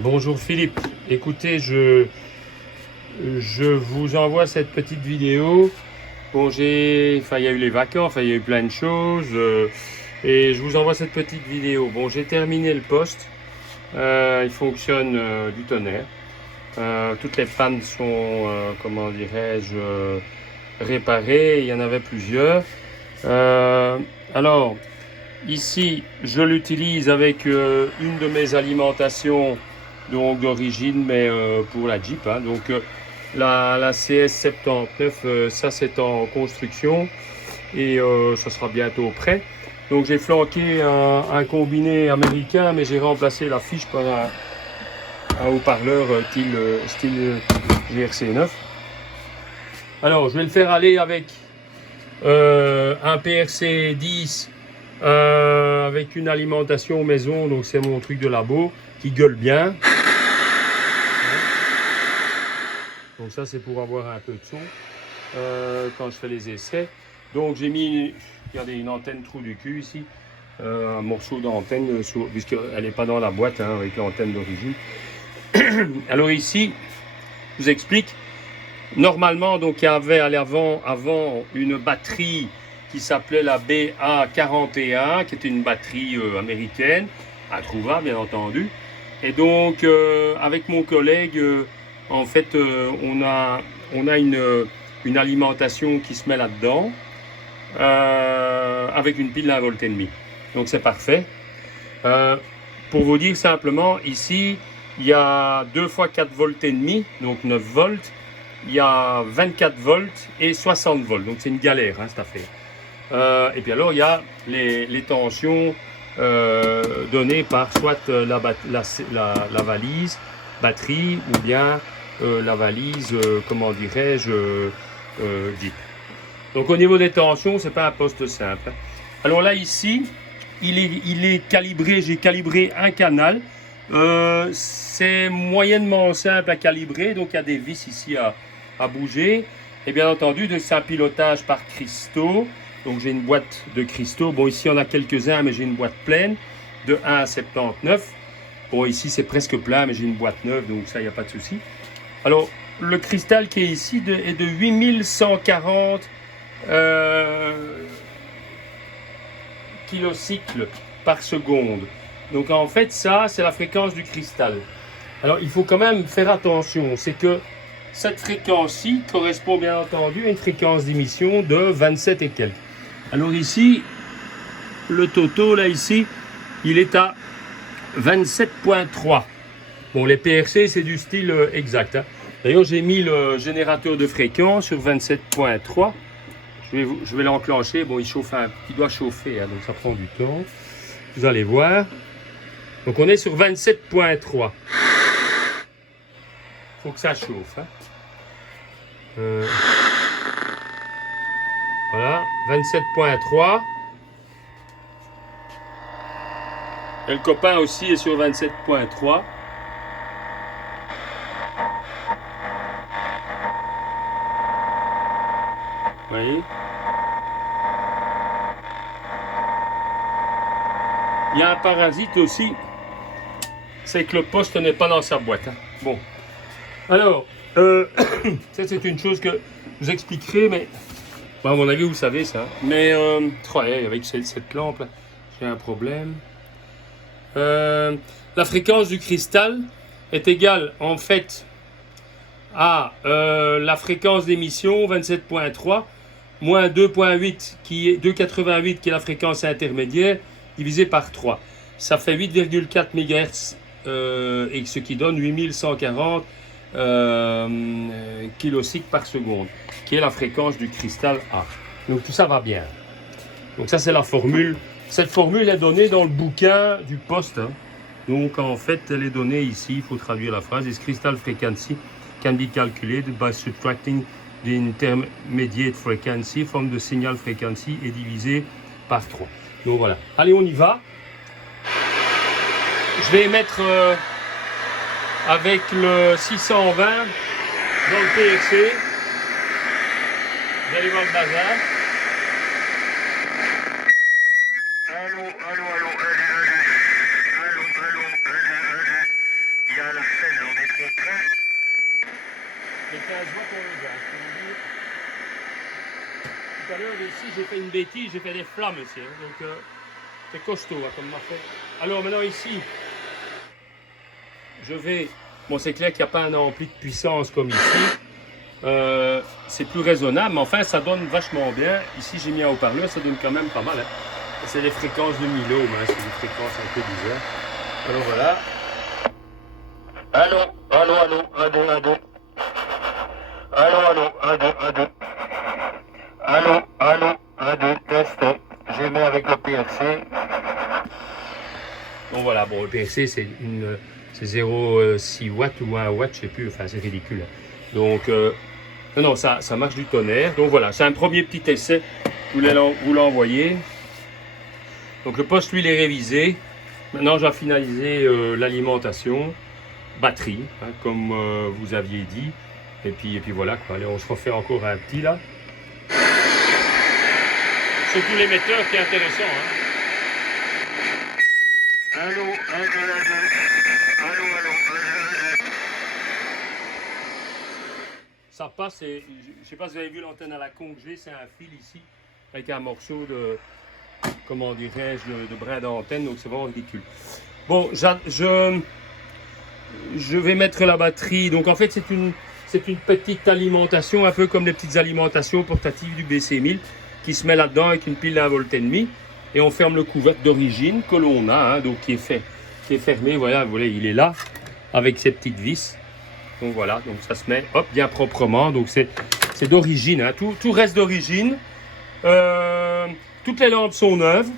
Bonjour Philippe, écoutez, je vous envoie cette petite vidéo. Bon, il y a eu les vacances, il y a eu plein de choses, et je vous envoie cette petite vidéo. Bon, j'ai terminé le poste, il fonctionne du tonnerre. Toutes les pannes sont, comment dirais-je, réparées, il y en avait plusieurs. Euh, alors, Ici, je l'utilise avec une de mes alimentations donc d'origine, mais pour la Jeep, hein. Donc la CS 79, ça c'est en construction et ça sera bientôt prêt. Donc j'ai flanqué un combiné américain, mais j'ai remplacé la fiche par un haut-parleur style GRC9. Alors je vais le faire aller avec un PRC 10 avec une alimentation maison, donc c'est mon truc de labo qui gueule bien. Donc ça c'est pour avoir un peu de son quand je fais les essais. Donc j'ai mis, regardez, une antenne trou du cul ici, un morceau d'antenne puisqu'elle n'est pas dans la boîte hein, avec l'antenne d'origine. Alors ici, je vous explique. Normalement, donc il y avait à l'avant avant une batterie qui s'appelait la BA41, qui était une batterie américaine, introuvable bien entendu. Et donc, avec mon collègue, en fait, on a une alimentation qui se met là-dedans, avec une pile d'1,5 volt. Donc c'est parfait. Euh, pour vous dire simplement, ici, il y a 2 fois 4 volts et demi, donc 9 volts. Il y a 24 volts et 60 volts. Donc c'est une galère, hein, cette affaire. Et puis alors, il y a les tensions données par soit la valise batterie ou bien la valise, comment dirais-je, Jeep. Donc au niveau des tensions, c'est pas un poste simple. Alors là, ici, il est calibré, j'ai calibré un canal. C'est moyennement simple à calibrer, donc il y a des vis ici à bouger. Et bien entendu, c'est un pilotage par cristaux. Donc j'ai une boîte de cristaux. Bon, ici on a quelques-uns, mais j'ai une boîte pleine de 1 à 79. Bon, ici c'est presque plein, mais j'ai une boîte neuve, donc ça, il n'y a pas de souci. Alors, le cristal qui est ici est de 8140 kilocycles par seconde. Donc en fait, ça, c'est la fréquence du cristal. Alors, il faut quand même faire attention. C'est que cette fréquence-ci correspond bien entendu à une fréquence d'émission de 27 et quelques. Alors ici, le toto, là, ici, il est à 27,3. Bon, les PRC, c'est du style exact, hein. D'ailleurs, j'ai mis le générateur de fréquence sur 27,3. Je vais l'enclencher. Bon, il doit chauffer, hein, donc ça prend du temps. Vous allez voir. Donc, on est sur 27,3. Faut que ça chauffe, hein. Voilà, 27,3. Et le copain aussi est sur 27,3. Vous voyez? Il y a un parasite aussi, c'est que le poste n'est pas dans sa boîte, hein. Bon, alors, ça c'est une chose que je vous expliquerai, mais bon, à mon avis vous savez ça. Mais ouais, avec cette lampe, là, j'ai un problème. La fréquence du cristal est égale en fait à la fréquence d'émission 27,3 moins 2,8 qui est 2,88 qui est la fréquence intermédiaire divisé par 3. Ça fait 8,4 MHz et ce qui donne 8140 kilocycles par seconde, qui est la fréquence du cristal A. Donc tout ça va bien. Donc ça c'est la formule. Cette formule est donnée dans le bouquin du poste, hein. Donc en fait elle est donnée ici, il faut traduire la phrase. This crystal frequency can be calculated by subtracting the intermediate frequency from the signal frequency et divisé par 3. Donc voilà. Allez, on y va. Je vais mettre avec le 620 dans le PRC. Vous allez voir le bazar. Allô, allô, allô, allô, allô, allô, allô, allô, allô. Il y a Les 15 watts, on les a, je peux vous dire. Tout à l'heure, ici, j'ai fait une bêtise, j'ai fait des flammes ici. Hein, donc, c'est costaud, hein, comme m'a fait. Alors, maintenant, ici, je vais... Bon, c'est clair qu'il n'y a pas un ampli de puissance comme ici. C'est plus raisonnable, mais enfin, ça donne vachement bien. Ici, j'ai mis un haut-parleur, ça donne quand même pas mal. Hein. C'est des fréquences de 1000 ohms, hein, c'est des fréquences un peu bizarres. Alors, voilà. Allô, allô, allô, 1, 2, 1, 2. Allô, allô, 1, 2, 1, 2. Allô, allô, 1, 2, test. Je mets avec le PRC. Donc voilà, bon, le PRC, c'est 0,6 watts ou 1 watt, je sais plus, enfin, c'est ridicule. Donc, non, ça marche du tonnerre. Donc voilà, c'est un premier petit essai. Vous l'envoyez. Donc le poste, lui, il est révisé. Maintenant, j'ai finalisé l'alimentation, batterie, hein, comme vous aviez dit. Et puis voilà, quoi. Allez, on se refait encore un petit là. Surtout l'émetteur qui est intéressant. Hein. Allô, allô, allô, allô, allô. Ça passe, et je ne sais pas si vous avez vu l'antenne à la con que j'ai, c'est un fil ici, avec un morceau de, comment dirais-je, de brin d'antenne, donc c'est vraiment ridicule. Bon, je vais mettre la batterie, donc en fait c'est une petite alimentation, un peu comme les petites alimentations portatives du BC1000, qui se met là-dedans avec une pile d'1,5 volts, et on ferme le couvercle d'origine que l'on a, hein, donc qui est fermé, voilà, vous voyez, il est là, avec ses petites vis. Donc voilà, donc ça se met hop, bien proprement, donc c'est d'origine, hein, tout reste d'origine. Toutes les lampes sont neuves,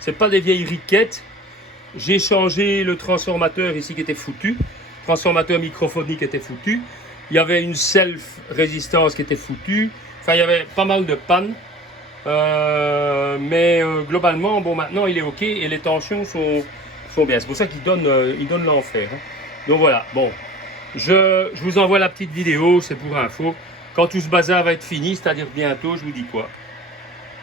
c'est pas des vieilles riquettes. J'ai changé le transformateur ici qui était foutu, transformateur microphonique était foutu. Il y avait une self résistance qui était foutue. Enfin, il y avait pas mal de pannes. Mais globalement, bon, maintenant il est ok et les tensions sont bien. C'est pour ça qu'il donne l'enfer. Hein. Donc voilà, bon, je vous envoie la petite vidéo, c'est pour info. Quand tout ce bazar va être fini, c'est-à-dire bientôt, je vous dis quoi?